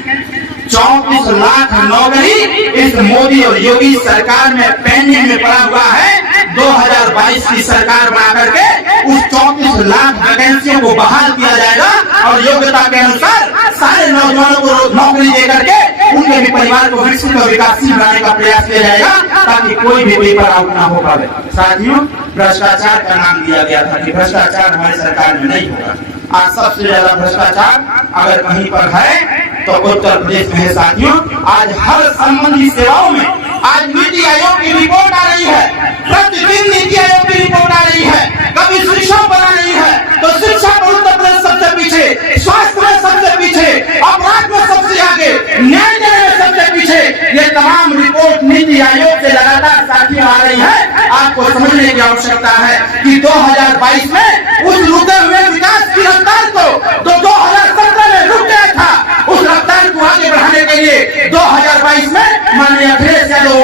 34 लाख नौकरी इस मोदी और योगी सरकार में पेंडिंग में पड़ा हुआ है। 2022 की सरकार बना करके उस 34 लाख वैकेंसियों को बहाल किया जाएगा और योग्यता के अनुसार सारे नौजवानों को नौकरी दे करके उनके भी परिवार को विकसित और विकासशील बनाने का प्रयास किया जाएगा ताकि कोई भी पेपर आउट ना हो पाए। साथियों, भ्रष्टाचार का नाम दिया गया था कि भ्रष्टाचार हमारी सरकार में नहीं होगा। आज सबसे ज्यादा भ्रष्टाचार अगर कहीं पर है तो उत्तर प्रदेश में है। साथियों, आज हर संबंधी सेवाओं में आज नीति आयोग की रिपोर्ट आ रही है, प्रतिदिन नीति आयोग की रिपोर्ट आ रही है। कभी शिक्षा बना रही है तो शिक्षा पर उत्तर प्रदेश सबसे पीछे, स्वास्थ्य में सबसे पीछे, अपराध में सबसे आगे, न्याय देने में सबसे पीछे। ये तमाम रिपोर्ट नीति आयोग से लगातार साथियों आ रही है। आपको समझने की आवश्यकता है कि 2022 में उस रुके हुए विकास की रफ्तार को तो 2017 में रुक गया था, उस रफ्तार को आगे बढ़ाने के लिए 2022 में माननीय अखिलेश यादव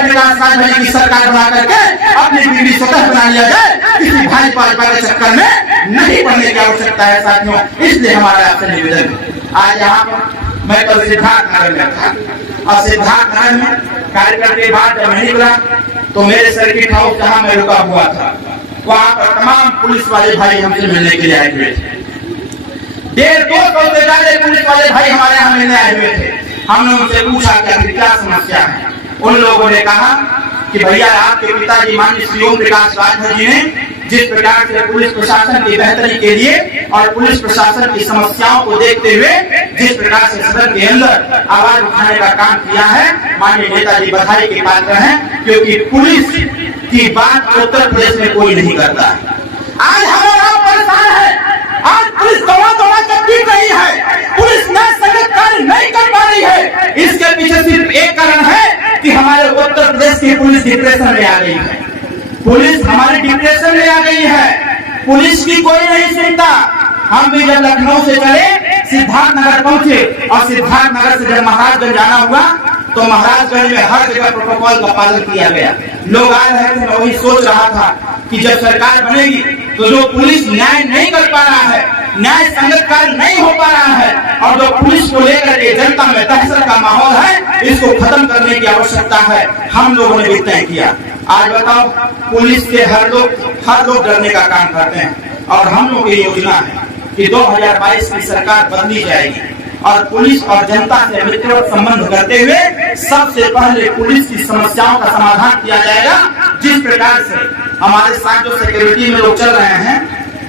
की सरकार बना करके अपनी पीढ़ी स्वतः बना लिया जाए। किसी भाजपा के चक्कर में नहीं पड़ने की आवश्यकता है साथियों। इसलिए हमारा आपसे निवेदन है, आज यहाँ पर मैं कल सिद्धार्थ नगर में था और सिद्धार्थ नगर में कार्यक्रम के बाद जब मैं निकला तो मेरे सर्किट हाउस जहाँ मैं रुका हुआ था वहाँ पर तमाम पुलिस वाले भाई हमसे मिलने के लिए आए हुए थे। 150-200 से ज्यादा पुलिस वाले भाई हमारे यहाँ मिलने आए हुए थे। हमने उनसे पूछा कि क्या समस्या है। उन लोगों ने कहा कि भैया आपके पिताजी माननीय श्री ओम प्रकाश राजभर जी ने जिस प्रकार से पुलिस प्रशासन की बेहतरी के लिए और पुलिस प्रशासन की समस्याओं को देखते हुए जिस प्रकार से सदन के अंदर आवाज उठाने का काम किया है, माननीय नेताजी बधाई के पात्र हैं, क्योंकि पुलिस की बात उत्तर प्रदेश में कोई नहीं करता। आज हमारा परेशान है, आज पुलिस दौड़ा दौड़ा कर पीट रही है, पुलिस न्याय संगत कार्य नहीं कर पा रही है। इसके पीछे सिर्फ एक कारण है कि हमारे उत्तर प्रदेश की पुलिस डिप्रेशन में आ गई है। पुलिस हमारी डिप्रेशन में आ गई है, पुलिस की कोई नहीं सुनता। हम भी जब लखनऊ से चले सिद्धार्थ नगर पहुंचे और सिद्धार्थ नगर से जब महाराजगंज जाना हुआ तो महाराजगंज में हर जगह प्रोटोकॉल का पालन किया गया। लोग आ रहे थे, मैं वही सोच रहा था कि जब सरकार बनेगी तो जो पुलिस न्याय नहीं कर पा रहा है, न्याय संगत कार्य नहीं हो पा रहा है और जो पुलिस को लेकर के जनता में दहशत का माहौल है, इसको खत्म करने की आवश्यकता है। हम लोगों ने भी तय किया। आज बताओ, पुलिस से हर लोग डरने का काम करते हैं और हम लोग की योजना है कि 2022 की सरकार बदली जाएगी और पुलिस और जनता से मित्रवत संबंध करते हुए सबसे पहले पुलिस की समस्याओं का समाधान किया जाएगा। जिस प्रकार से हमारे साथ जो सिक्योरिटी में लोग चल रहे हैं,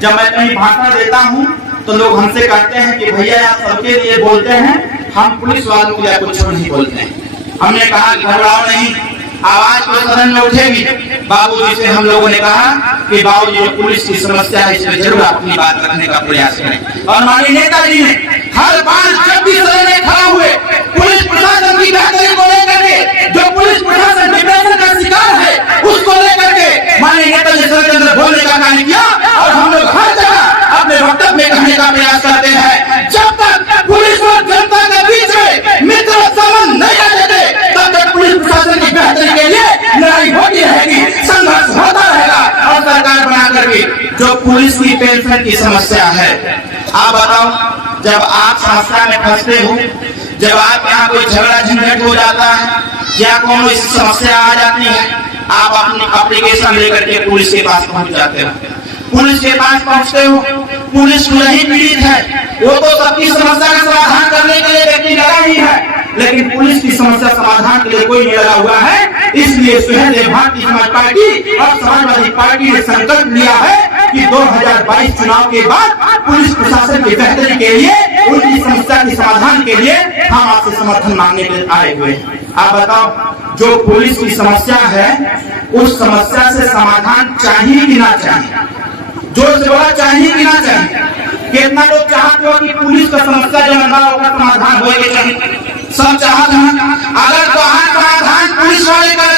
जब मैं कहीं भाषण देता हूँ तो लोग हमसे कहते हैं कि भैया आप सबके लिए बोलते हैं, हम पुलिस वालों के लिए कुछ नहीं बोलते हैं। हमने कहा घबराओ नहीं, आवाज तो सदन में उठेगी। बाबूजी से हम लोगों ने कहा कि बाबूजी पुलिस की समस्या है, इसमें जरूर अपनी बात रखने का प्रयास करें। और माननीय नेताजी ने हर बार जब भी सदन में खड़ा हुए पुलिस प्रशासन की बेहतरी को लेकर के, जो पुलिस प्रशासन डिप्रेशन का शिकार है उसको लेकर के माननीय नेताजी सदन के अंदर बोलने का कार्य किया। और हम लोग हर जगह अपने वक्तव्य में कहने का प्रयास करते हैं, जब तक पुलिस और जनता के बीच में मित्र संबंध नहीं आ जाते तब तक पुलिस प्रशासन की बेहतरी के लिए लड़ाई होती रहेगी, संघर्ष होता रहेगा। और सरकार बना करके जो पुलिस की पेंशन की समस्या है, आप बताओ, जब आप समस्या में फंसते हो, जब आप यहाँ कोई झगड़ा झंझट हो जाता है या कोई समस्या आ जाती है, आप अपनी एप्लीकेशन लेकर के पुलिस के पास पहुंच जाते हो। पुलिस के पास पहुंचते हो, पुलिस नहीं पीड़ित है, वो तो सबकी समस्या का समाधान करने के लिए व्यक्ति लगा ही है, लेकिन पुलिस की समस्या समाधान के लिए कोई नहीं लगा हुआ है। इसलिए सुहेलदेव भारतीय समाज पार्टी और समाजवादी पार्टी ने संकल्प लिया है कि 2022 चुनाव के बाद पुलिस प्रशासन की बेहतरी के लिए, उनकी समस्या के समाधान के लिए हम आपसे समर्थन मांगने के लिए आए हुए हैं। आप बताओ, जो पुलिस की समस्या है उस समस्या से समाधान चाहिए कि ना चाहिए? जोर से बोला, चाहिए कि ना चाहिए? कितना लोग चाहते हो कि पुलिस का समस्या जो है उसका समाधान हो? सब चाहते हैं। अगर तुम्हारा समाधान पुलिस वाले करे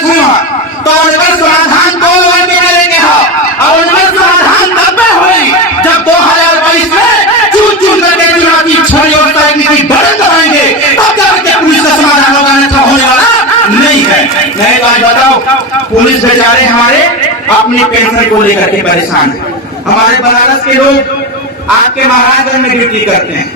तो उनका समाधान 2 लोगों के करेंगे और उनका समाधान तब हुई जब 2022 अब पुलिस बेचारे हमारे अपनी पेंशन को लेकर के परेशान है। हमारे बनारस के लोग आपके महाराजगंज में ड्यूटी करते हैं,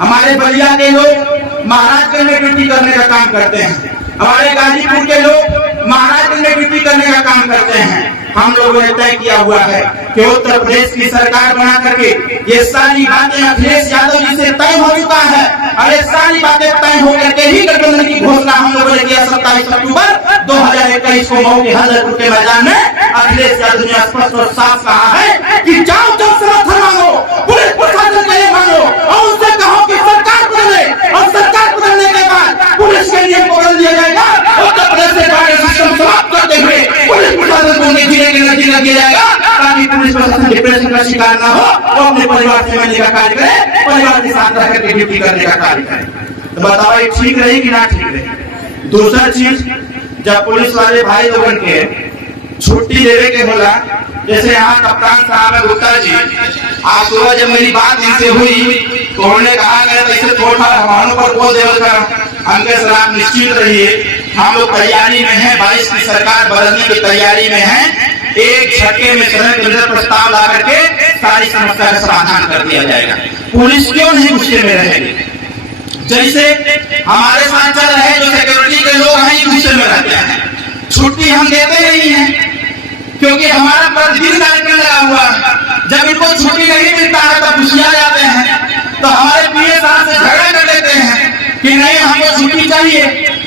हमारे बलिया के लोग महाराजगंज में ड्यूटी करने का काम करते हैं, हमारे गाजीपुर के लोग महाराजगंज में ड्यूटी करने का काम करते हैं। हम लोगों ने तय किया हुआ है कि उत्तर प्रदेश की सरकार बना करके ये सारी बातें अखिलेश यादव जी से तय हो चुका है और ये सारी बातें तय होकर के ही गठबंधन की घोषणा हम लोगों ने किया 27 अक्टूबर 2021 को मऊ के हजरतपुर के मैदान में। अखिलेश यादव ने स्पष्ट और साफ कहा है कि जाओ जब समर्थन मांगो, पुलिस प्रशासन के लिए मांगो और उनसे कहो कि सरकार बदले और सरकार बदलने के बाद पुलिस के नियम को बदल दिया जाएगा। उत्तर प्रदेश से पार्टी सिस्टम समाप्त करते हुए पुलिस प्रशासन को जीने के नजदीक किया जाएगा ताकि पुलिस प्रशासन डिप्रेशन का शिकार न हो और अपने परिवार से मिलने का कार्य करे, परिवार के साथ रहकर के ड्यूटी करने का कार्य करे। तो बताओ ये ठीक रही कि ना ठीक रही? दूसरा चीज, जब पुलिस वाले भाई लोगों के छुट्टी देने के होला, जैसे यहाँ कप्तान साहब है गुप्ता जी, आज सुबह जब मेरी बात इनसे हुई तो उन्होंने कहा गया ऐसे थोड़ा हमारों पर बोल देगा अंकल सर आप निश्चित रहिए, हम लोग तैयारी में हैं, 22 की सरकार बदलने की तैयारी में है, एक झटके में सदन के अंदर प्रस्ताव ला करके सारी समस्या का समाधान कर दिया जाएगा। पुलिस क्यों नहीं गुस्से में रहेगी? जैसे हमारे साथ चल रहे जो सिक्योरिटी के लोग हैं गुस्से में रहते हैं, छुट्टी हम देते नहीं हैं क्योंकि हमारा प्रतिदिन कार्यक्रम लगा हुआ है। जब इनको छुट्टी नहीं मिलता है तब गुस्सा जाते हैं, तो हमारे पीए साहब से झगड़ा कर लेते हैं कि नहीं हमको छुट्टी चाहिए।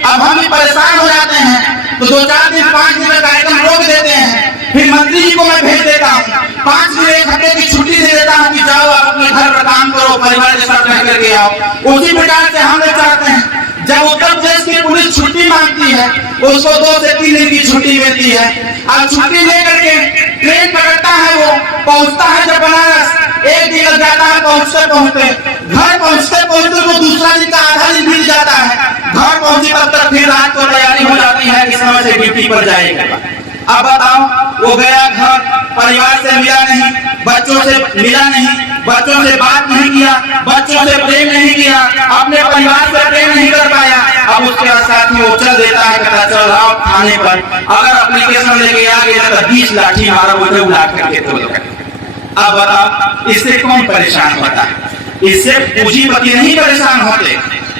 अब हम भी परेशान हो जाते हैं तो 2-4 दिन 5 दिन का कार्यक्रम रोक देते हैं, फिर मंत्री जी को मैं भेज देता हूँ, 5 दिन 1 हफ्ते की छुट्टी दे देता हूँ कि जाओ आप अपने घर पर काम करो, परिवार के साथ रह करके आओ। उसी प्रकार से हम लोग चाहते हैं जब उत्तर प्रदेश की पुलिस छुट्टी मांगती है उसको 2 से 3 दिन की छुट्टी मिलती है। अब छुट्टी लेकर के ट्रेन पकड़ता है, वो पहुंचता है जब बनारस, 1 दिन लग जाता है पहुंचते घर पहुंचते वो दूसरा दिन का आधा दिन मिल जाता है। घर पहुंची तब तक फिर रात को तैयारी हो जाती है कि समय से ड्यूटी पर जाएगा। अब बताओ वो गया घर, परिवार से मिला नहीं, बच्चों से मिला नहीं, बच्चों से बात नहीं किया, बच्चों से प्रेम नहीं किया, अपने परिवार से प्रेम नहीं कर पाया। अब उसके साथ में वो चल देता है, कहता चल आओ थाने पर, अगर एप्लीकेशन लेके आ गया तो 20 लाठी मारा उठे उड़ा करके तो। अब बताओ इससे कौन परेशान होता है? इससे पूंजीपति नहीं परेशान होते,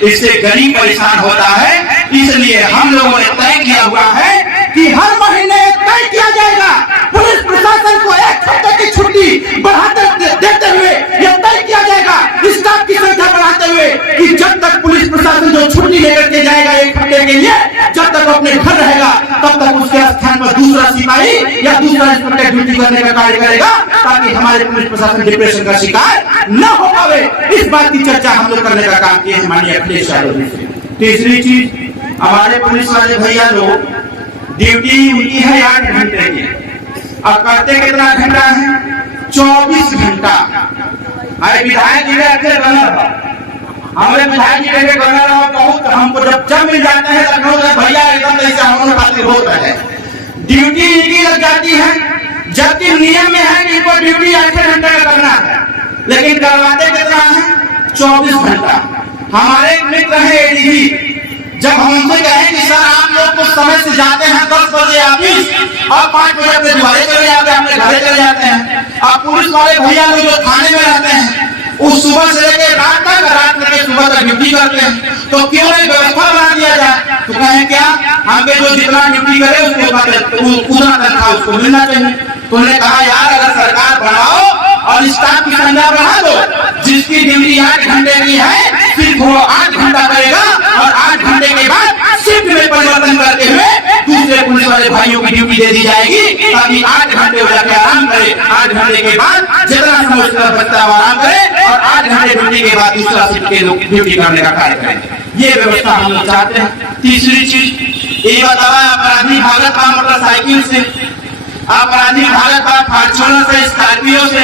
इससे गरीब परेशान होता है। इसलिए हम लोगों ने तय किया हुआ है कि हर महीने तय किया जाएगा पुलिस प्रशासन को 1 हफ्ते की छुट्टी बढ़ाते देते हुए यह तय किया जाएगा स्टाफ की संख्या बढ़ाते हुए कि जब तक पुलिस प्रशासन जो छुट्टी लेकर के जाएगा 1 हफ्ते के लिए, जब तक अपने घर रहेगा तब तक उसके स्थान पर दूसरा सिपाही या दूसरा इंस्पेक्टर ड्यूटी करने का कार्य करेगा ताकि हमारे पुलिस प्रशासन डिप्रेशन का शिकार न हो पावे। इस बात की चर्चा हम लोग करने का काम किए माननीय अखिलेश यादव जी। तीसरी चीज, हमारे पुलिस वाले भैया लोग ड्यूटी उनकी है 8 घंटे की, अब करते कितना घंटा है? 24 घंटा। हमारे विधायक जी रहे हमारे विधायक जी रहे बहुत, हमको जब मिल जाते हैं लखनऊ से भैया एकदम ऐसे हम खातिर होता है, ड्यूटी इनकी लग जाती है, जबकि नियम में है कि इनको ड्यूटी 8 घंटे का करना है, लेकिन करवाते कितना है? 24 घंटा। हमारे मित्र है एडीजी, जब हम उनसे कहें कि सर आप लोग कुछ समय से जाते हैं 10 बजे ऑफिस और 5 बजे अपने द्वारे चले जाते हैं, अपने घरे चले जाते हैं, आप पुलिस वाले भैया लोग जो थाने में रहते हैं उस सुबह से लेकर रात तक, रात लेकर सुबह तक ड्यूटी करते हैं, तो क्यों नहीं व्यवस्था बना दिया जाए? तो कहें क्या हमें जो जितना ड्यूटी करे उसको पूरा तनख्वाह उसको मिलना चाहिए। तो उन्होंने कहा यार अगर सरकार बनाओ और स्टाफ की संख्या बढ़ा दो, जिसकी ड्यूटी 8 घंटे की है सिर्फ वो 8 घंटा करेगा और 8 घंटे के बाद शिफ्ट में परिवर्तन करते हुए दूसरे पुलिस वाले भाइयों की ड्यूटी दे दी जाएगी ताकि 8 घंटे हो जाके आराम करे, 8 घंटे के बाद जितना समय उसका बचता है आराम करे और 8 घंटे ड्यूटी के बाद दूसरा शिफ्ट के लोग ड्यूटी करने का कार्य करें। ये व्यवस्था हम लोग चाहते हैं। तीसरी चीज ये बतावा, अपराधी भागत बा मोटरसाइकिल से, अपराधी भागत बा फॉर्च्यूनर से, स्कॉर्पियो से।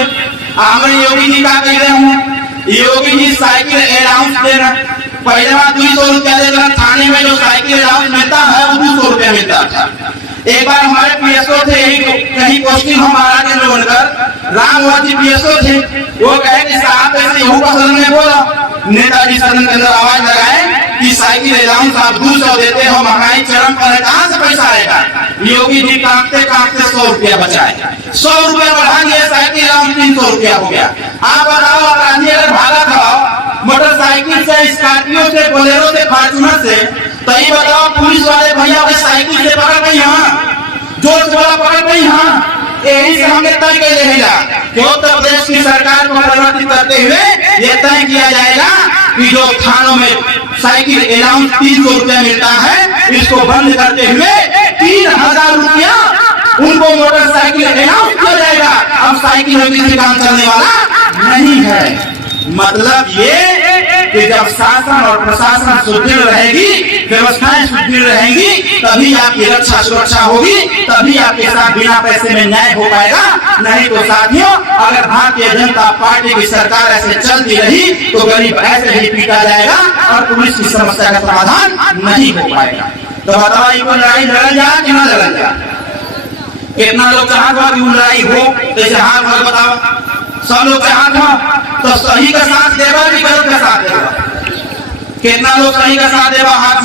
हमारे योगी जी का कह रहे हूँ, योगी जी साइकिल अलाउंस दे रहे, पहले बार 200 रुपया दे रहे, थाने में जो साइकिल अलाउंस मिलता है वो 200 रुपया मिलता था। एक बार हमारे पीएसओ थे, कहीं पोस्टिंग हम महाराज में बनकर रामवत जी पीएसओ थे, वो कहे कि साहब ऐसे यूं का सदन में बोला, नेताजी सदन के अंदर आवाज लगाए कि साइकिल अलाउंस आप 200 देते हो, महंगाई चरम पर है, कहाँ से पैसा आएगा? योगी जी काटते काटते 100 रुपया बचाए, 100 रुपया बढ़ा दिया, साइकिल अलाउंस 300 रुपया हो गया। आप बताओ, अपराधी अगर भागा था मोटरसाइकिल से, स्कॉर्पियो से, बोलेरो से, फॉर्च्यूनर से, तो ये बताओ पुलिस वाले भैया साइकिल से पकड़ गई, हाँ जो वाला पकड़ गई, हाँ। यही से हमने तय कर रहेगा कि उत्तर प्रदेश की सरकार को परिवर्तित करते हुए ये तय किया जाएगा कि जो थानों में साइकिल अलाउंस 300 रुपया मिलता है, इसको बंद करते हुए 3000 रुपया उनको मोटरसाइकिल अलाउंस किया जाएगा। अब साइकिल में किसी काम चलने वाला नहीं है। मतलब ये कि जब शासन और प्रशासन सुदृढ़ रहेगी, व्यवस्थाएं सुदृढ़ रहेंगी, तभी आपकी रक्षा सुरक्षा होगी, तभी आपके साथ बिना पैसे में न्याय हो पाएगा। नहीं तो साथियों, अगर भारतीय जनता पार्टी की सरकार ऐसे चलती रही तो गरीब ऐसे ही पीटा जाएगा और पुलिस की समस्या का समाधान नहीं हो पाएगा। तो बताओ, ये लड़ाई लड़ल जा कि ना लड़ल जा? कितना लोग चाहता कि लड़ाई हो, तो हाथ भर बताओ। सब लोग चाहता तो सही का साथ देगा कि गलत का साथ देगा? कितना लोग सही का साथ देगा? हाथ